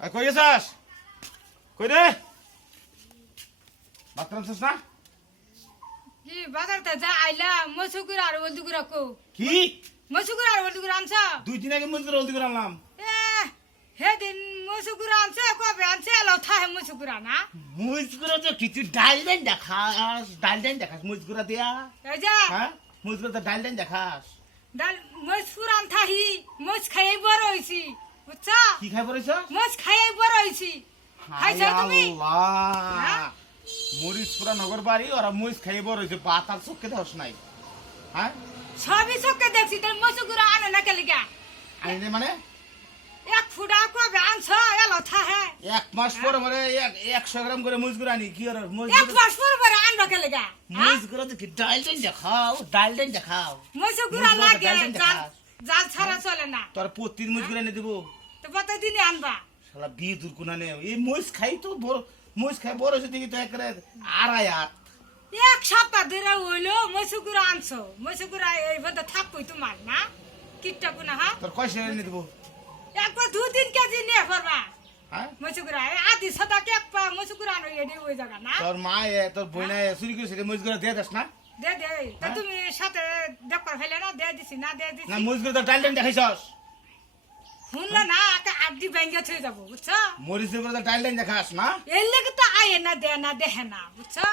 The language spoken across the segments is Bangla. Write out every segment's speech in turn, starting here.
কই গেছাস? কই রে? বাথরুম শেষ না? কি বাজারতে যা আইলা মসুকুর আর ওলদুকুরা কো কি? মসুকুর আর ওলদুকুরা আনছা 2 দিন আগে মজুর হলদি করে আনলাম। এ হে দিন মসুকুর আনছে কবে আনছে লথা হে মসুকুরা না মুজগুরা তো কিছু ডাল দেন দেখাস মুজগুরা দিয়া। এই যা হ্যাঁ? মুজগুরা তো ডাল দেন দেখাস। ডাল মসুকুর আনথাহি মস খাই বড় হইছি বুঝছা কি খাই পড়েছ? মস খাই বড় হইছি খাইছো তুমি আল্লাহ। হ্যাঁ? মরিচপুরা নগর বাড়ি ওরা মুজ খাই বড় হইছে বাতার চোখে ধস নাই। হ্যাঁ? সবই চোখে দেখছি তোর মসুকুরা আনে না কেলিগা আইনে মানে এক ফুটা কবে আনছ এ লথা হে 1 মাস পরে মরে 100 গ্রাম করে মুজগুরা আনি কি আর এক মুজগুরা মাস পর আনবা কেলিগা মুজগুরা তো কি ডাল দেন দেখাও। মসুকুরা মুজগুরা লাগে ডাল দেন জাল দেখাস। জাল ছাড়া চলে না তোর প্রতিদিন মুজগুরা এনে দেবো। তো প্রতিদিনই আনবা শালা বিয়ে দুর্গুণা নে এই মুজ খাই তো বড় মুজ খাই বড় হইছে দেখি তো একরে আড়াই হাত। এক সপ্তাহ ধরে হইলো মসুকুরা আনছো মসুকুরা এই বন্ধ থাকবই তোমার না কিটটা কোনা হা তোর কয়সে এনে দেবো? একবার 2-3 কেজি নিয়ে করবা হ্যাঁ? মসুকুরা আদি সদা কে এক পা মসুকুরা আনো এডি ওই জায়গা না তোর মা তোর বইনা চুরি করেছে মুজগুরা দিয়ে দাস না? দে দে তা তুমি সাথে দেখবার ফেলে না দে দিছি না দে দিছি না মুজগুরা তো ডাল দেখাইছস। শুনলে না আকে আড্ডি ব্যাঙ্গে থই যাব বুঝছো মরিচের উপরে তো ডাল দেখাস না? এর লেগে তো আয় না দেহে না বুঝছো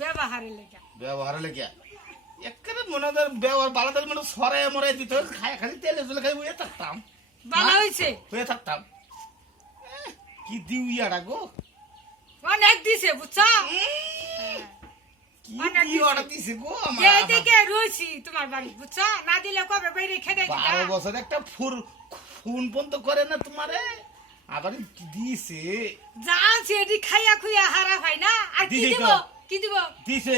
ব্যবহারের লেগে ব্যবহার লেগে একবারে মনে হয় ব্যবহার বালাদের মনে সরে মরে দিত খাই খালি তেলে জলে খাই হয়ে থাকতাম। ভালো হইছে হয়ে থাকতাম। কি দিউ ইয়ারা গো? অনেক দিছে বুঝছো কি অনেক দিউ দিছে। অর্ডার দিছে গো আমার? যে থেকে রইছি তোমার বাড়ি বুঝছো না দিলে কবে বাইরে খেতে 12 বছর একটা ফোন বন্ধ করে না তোমারে আবার কি দিছে জানছি এটি খাইয়া খুইয়া হারা ভাই না আর কি দিছে দিব তো। কি দিব দিছে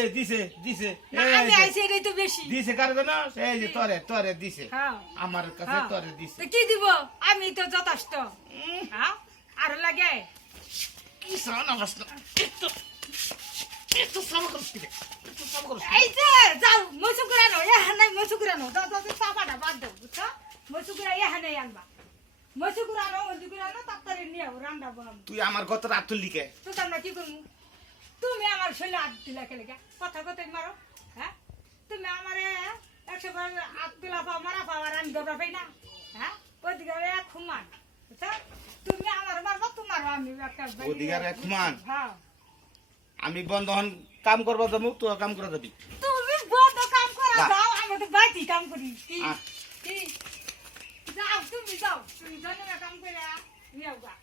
না, এই আমি যে, আইছি এটাই তো বেশি দিছে কার না এই যে তরে দিছে হ্যাঁ আমার কাছে হ্যাঁ। তরে দিছে তো কি দিব আমি তো যথেষ্ট হ্যাঁ আর লাগে কি সানা বাসনা একটু সামা করছিস একটু সামা করছিস এই যে যাও মসুকুরানো নাই মসুকুরানো দাও দাও চাপাটা বাদ দাও বুঝছো মসুকুরা নাই আনবা মসুকুরানো তাড়াতাড়ি নিয়ে রান্না বানাবো তুই আমার কত রাত তুললি কে? তো আমরা কি করবো তুমি আমার শৈলে হাত দিলা কে লেগে কথা কথাই মারো হ্যাঁ তুমি আমারে 100 বার হাত দিলা পাও মারা পাও আর আমি দৌড়া পাই না হ্যাঁ ওদিকে এক খুমান বুঝছো তুমি আমার মারবা তোমার আমি একটা ওদিকে এক খুমান? হ্যাঁ আমি বন্ধন কাম করবো যাবো তুই কাম করে যাবি। তুমি বন্ধ কাম করা যা। যাও আমি তো বাইতি কাম করি কি আহ। কি যাও তুমি জানো কাম করে নিয়ে যাও